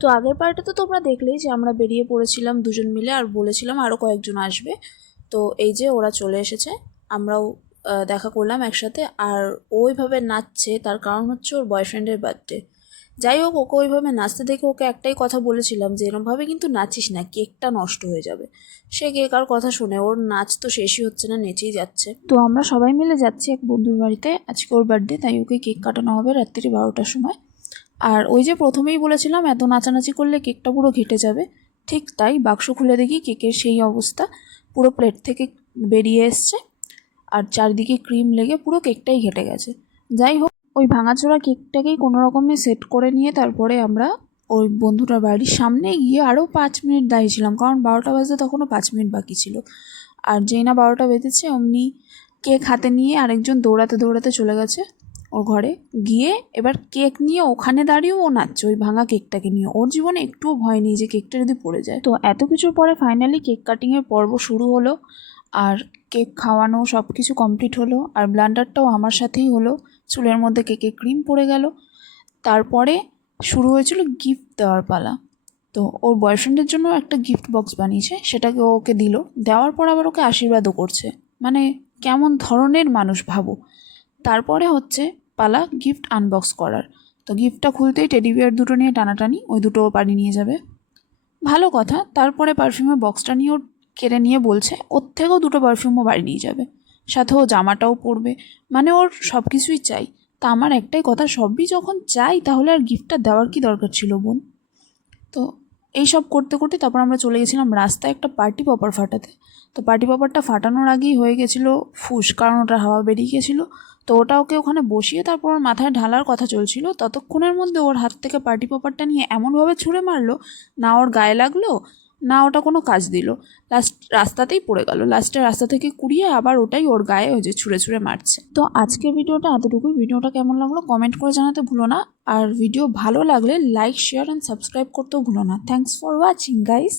তো আগের পার্টে তো তোমরা দেখলেই যে আমরা বেরিয়ে পড়েছিলাম দুজন মিলে, আর বলেছিলাম আরও কয়েকজন আসবে। তো এই যে ওরা চলে এসেছে, আমরাও দেখা করলাম একসাথে। আর ওইভাবে নাচছে, তার কারণ হচ্ছে ওর বয়ফ্রেন্ডের বার্থডে। যাই হোক, ওকে ওইভাবে নাচতে দেখে ওকে একটাই কথা বলেছিলাম যে এরমভাবে কিন্তু নাচিস না, কেকটা নষ্ট হয়ে যাবে। সে কেক আর কথা শুনে, ওর নাচ তো শেষই হচ্ছে না, নেচেই যাচ্ছে। তো আমরা সবাই মিলে যাচ্ছি এক বন্ধুর বাড়িতে, আজকে ওর বার্থডে, তাই ওকে কেক কাটানো হবে রাত্রি 12টার সময়। আর ওই যে প্রথমেই বলেছিলাম এত নাচানাচি করলে কেকটা পুরো ঘেটে যাবে, ঠিক তাই। বাক্স খুলে দেখি কেকের সেই অবস্থা, পুরো প্লেট থেকে বেরিয়ে এসছে, আর চারদিকে ক্রিম লেগে পুরো কেকটাই ঘেটে গেছে। যাই হোক, ওই ভাঙাচোরা কেকটাকেই কোনো রকমে সেট করে নিয়ে তারপরে আমরা ওই বন্ধুটার বাড়ির সামনে গিয়ে আরও 5 মিনিট দাঁড়িয়েছিলাম, কারণ 12টা বাজতে তখনও 5 মিনিট বাকি ছিল। আর যেই না 12টা বেজেছে অমনি কেক হাতে নিয়ে আরেকজন দৌড়াতে দৌড়াতে চলে গেছে ওর ঘরে। গিয়ে এবার কেক নিয়ে ওখানে দাঁড়িয়েও ও নাচছে ওই ভাঙা কেকটাকে নিয়ে। ওর জীবনে একটুও ভয় নেই যে কেকটা যদি পড়ে যায়। তো এত কিছুর পরে ফাইনালি কেক কাটিংয়ের পর্ব শুরু হলো, আর কেক খাওয়ানো সব কিছু কমপ্লিট হলো। আর ব্লান্ডারটাও আমার সাথেই হলো, চুলের মধ্যে কেকে ক্রিম পড়ে গেল। তারপরে শুরু হয়েছিল গিফট দেওয়ার পালা। তো ওর বয়ফ্রেন্ডের জন্য একটা গিফট বক্স বানিয়েছে, সেটাকে ওকে দিল। দেওয়ার পর আবার ওকে আশীর্বাদও করছে, মানে কেমন ধরনের মানুষ ভাবো। তারপরে হচ্ছে পালা গিফট আনবক্স করার। তো গিফটটা খুলতেই টেডি বিয়ার দুটো নিয়ে টানাটানি, ওই দুটো বাড়ি নিয়ে যাবে, ভালো কথা। তারপরে পারফিউমের বক্সটা নিয়ে ওর কেড়ে নিয়ে বলছে ওর থেকেও দুটো পারফিউমও বাড়ি নিয়ে যাবে, সাথে ও জামাটাও পরবে, মানে ওর সব কিছুই চাই। তা আমার একটাই কথা, সবই যখন চাই তাহলে আর গিফটটা দেওয়ার কি দরকার ছিল বোন? তো এই সব করতে করতে তারপর আমরা চলে গেছিলাম রাস্তায় একটা পার্টি পপার ফাটাতে। তো পার্টি পপারটা ফাটানোর আগেই হয়ে গেছিলো ফুস, কারণ ওটা হাওয়া বেরিয়ে গেছিলো। তো ওটা ওকে ওখানে বসিয়ে তারপর ওর মাথায় ঢালার কথা চলছিল, ততক্ষণের মধ্যে ওর হাত থেকে পার্টি পপারটা নিয়ে এমনভাবে ছুঁড়ে মারলো, না ওর গায়ে লাগলো না ওটা কোনো কাজ দিল। রাস্তাতেই পড়ে গেল, লাস্টে রাস্তা থেকে কুড়িয়ে আবার ওটাই ওর গায়ে ওই যে ছুঁড়ে ছুঁড়ে মারছে। তো আজকের ভিডিওটা এতটুকুই। ভিডিওটা কেমন লাগলো কমেন্ট করে জানাতে ভুলো না, আর ভিডিও ভালো লাগলে লাইক শেয়ার অ্যান্ড সাবস্ক্রাইব করতেও ভুলো না। Thanks for watching guys.